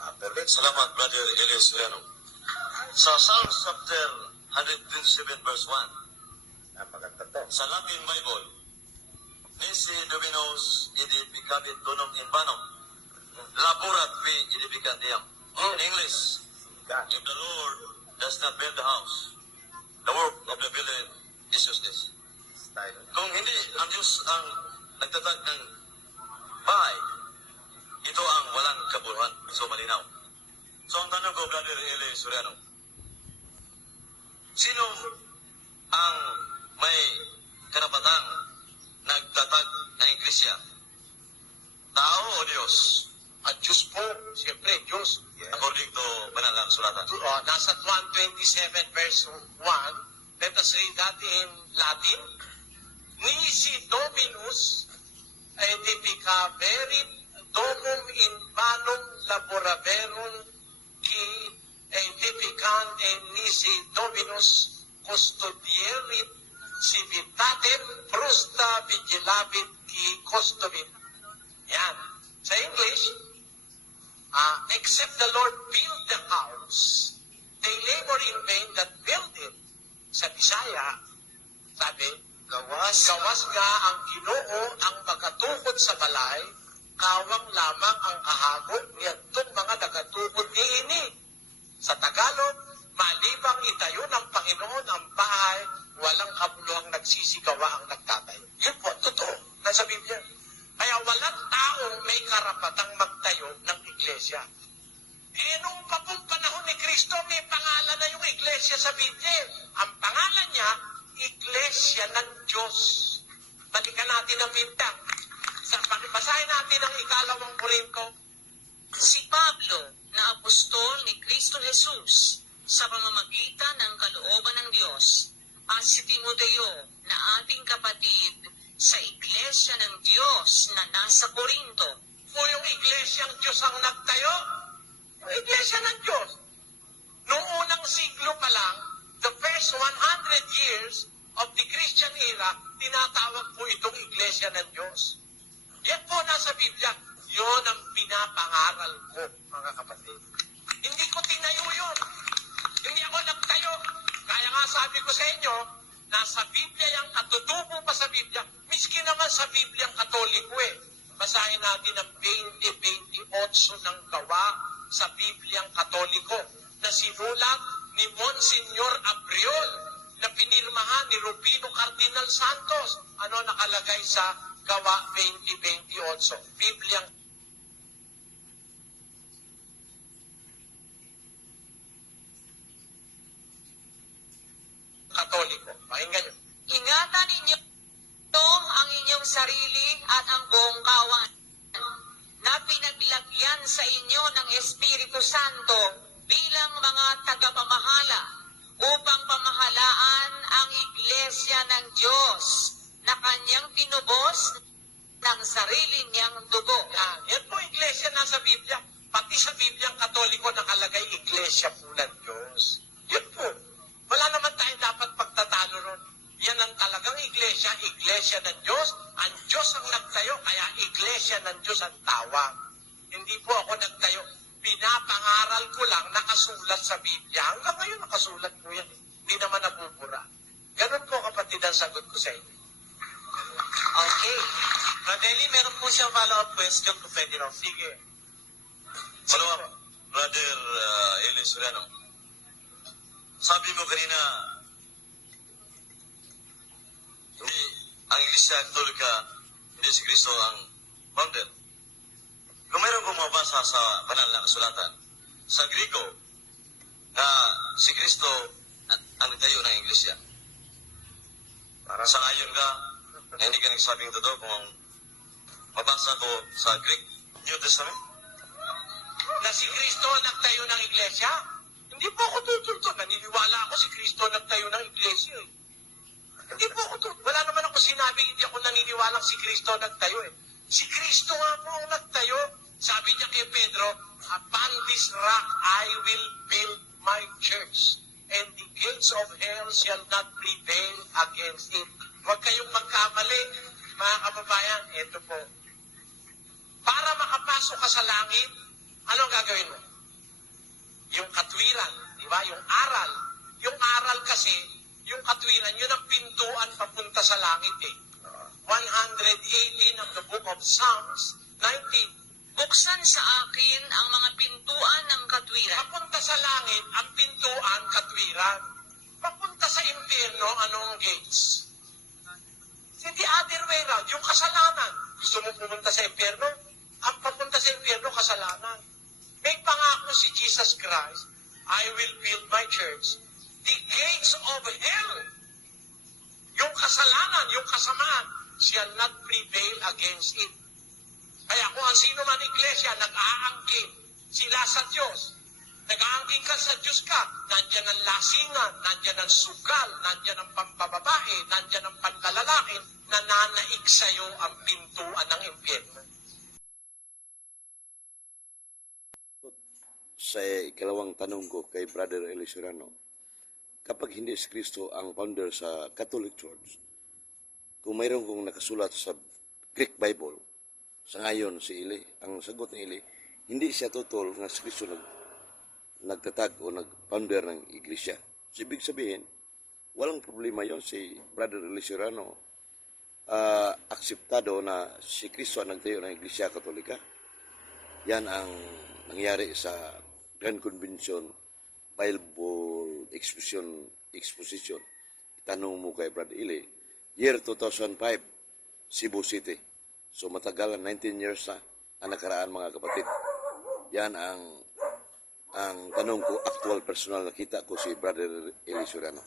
Salamat, Brother Elias Soriano. Sa Psalms chapter 127 verse 1, sa Latin Bible, Nisi Dominos edificabit donum in vano, laborat vi edificantiam. In English, if the Lord does not build the house, the work of the builder is useless. Kung hindi ang Diyos ang nagtatag ng bahay, ito ang walang kabuluhan. So, malinaw. So, ang tanong ko, Brother Eli Soriano, sino ang may karapatang nagtatag ng iglesia? Tao o Diyos? At Diyos po, siyempre, Diyos. According to Banal na Kasulatan. Nasa 127 verse 1, let us read that in Latin. Nisi Dominus edificaverit domum in vanum laboraverum qui edificant nisi Dominus custodierit civitatem frusta vigilabit qui custodit. Yan. Sa English, except the Lord build the house, they labor in vain that build it. Sa Bisaya, sabi, gawas nga ang Ginoo ang magatukod sa balay, kawang lamang ang kahagod niyadtong mga nagatukod niini. Sa Tagalog, malibang itayo ng Panginoon ang bahay, walang kabuluhang nagsisigawa ang nagtatayo. Yun po, totoo. Nasa Biblia. Kaya walang taong may karapatang magtayo ng iglesia. Nung panahon ni Kristo, may pangalan na yung iglesia sa Biblia. Ang pangalan niya, Iglesia ng Diyos. Balikan natin ang Biblia. Basahin natin ang 2 Korinto. Si Pablo, na apostol ni Kristo Jesus, sa pamamagitan ng kalooban ng Diyos, at si Timoteo, na ating kapatid, sa Iglesia ng Diyos na nasa Korinto. Kung yung Iglesia ng Diyos ang nagtayo, yung Iglesia ng Diyos. Noong unang siglo pa lang, the first 100 years of the Christian era, tinatawag po itong Iglesia ng Diyos. Yan po nasa Biblia. Yun ang pinapangaral ko, mga kapatid. Hindi ko tinayo yun. Hindi ako nagtayo. Kaya nga sabi ko sa inyo, nasa Biblia yung katutubo pa sa Biblia. Miski naman sa Biblia ang Katoliko eh. Basahin natin ang 20-28 ng gawa sa Biblia ang Katoliko na sinulat ni Monsignor Abriol na pinirmahan ni Rufino Cardinal Santos. Ano nakalagay sa gawa 20-28? Biblia Katoliko. Pakinggan nyo. Ingatan ninyo ang inyong sarili at ang buong kawan na pinaglagyan sa inyo ng Espiritu Santo bilang mga tagapamahala upang pamahalaan ang Iglesia ng Diyos na kanyang tinubos ng sarili niyang dugo. Yan po Iglesia nasa Biblia. Pati sa Biblia ang Katoliko nakalagay Iglesia po ng Diyos. Yan po. Wala naman tayong dapat pagtatalo ron. Yan ang talagang iglesia, iglesia ng Diyos. Ang Diyos ang nagtayo, kaya iglesia ng Diyos ang tawag. Hindi po ako nagtayo. Pinapangaral ko lang, nakasulat sa Biblia. Hanggang ngayon nakasulat po yan. Hindi naman nabubura. Ganun po kapatid ang sagot ko sa inyo. Okay. Radeli, meron po siyang follow-up question kung pwede raw. Sige. Follow-up, Brother Eli Soriano. Sabi mo kanina, hindi ang Iglesia Katolika, hindi si Kristo ang founder. Kung mayroon bumabasa sa Banal na Kasulatan, sa Griego, na si Kristo ang nagtayo ng Iglesia. Sa ngayon ka, na hindi ka nagsabing totoo kung mabasa ko sa Greek New Testament? Na si Kristo nagtayo ng iglesia? Hindi po ako tutulto. Naniniwala ako si Kristo nagtayo ng iglesia eh. Hindi po ako tutulto. Wala naman ako sinabing hindi ako naniniwala si Kristo nagtayo eh. Si Kristo nga po ang nagtayo. Sabi niya kay Pedro, upon this rock I will build my church, and the gates of hell shall not prevail against it. Huwag kayong magkamali, mga kababayan. Ito po. Para makapasok ka sa langit, anong gagawin mo? yung katwiran, di ba? Yung aral. Yung aral kasi, yung katwiran, yun ang pintuan papunta sa langit eh. 118 of the book of Psalms, 19. Buksan sa akin ang mga pintuan ng katwiran. Papunta sa langit, ang pintuan, katwiran. Papunta sa impyerno, anong gates? Hindi other way round, yung kasalanan. Gusto mo pumunta sa impyerno? Ang papunta sa impyerno, kasalanan. May pangako si Jesus Christ, I will build my church. The gates of hell, yung kasalanan, yung kasamaan, shall not prevail against it. Kaya kung ang sino man iglesia, nag-aangkin sila sa Diyos. Nag-aangkin ka sa Diyos ka, nandyan ang lasingan, nandyan ang sugal, nandyan ang pambababae, nandyan ang panlalaki, nananaig sa'yo ang pintuan ng impyerno. Sa ikalawang tanong ko kay Brother Eli Serrano, kapag hindi si Kristo ang founder sa Catholic Church, kung mayroon kong nakasulat sa Greek Bible, sa ngayon si Eli, ang sagot ni Eli, hindi siya totoo na si Kristo nagtatag o nag-founder ng iglesia. So, ibig sabihin, walang problema yon si Brother Eli Serrano. Akseptado na si Kristo ang nagtayo ng iglesia katolika. Yan ang nangyari sa Grand Convention Bible Exposition. Tanong mo kay Brother Eli, year 2005, Cebu City. So matagalan, 19 years na ang nakaraan, mga kapatid. Yan ang tanong ko, actual personal nakita ko si Brother Eli Serrano.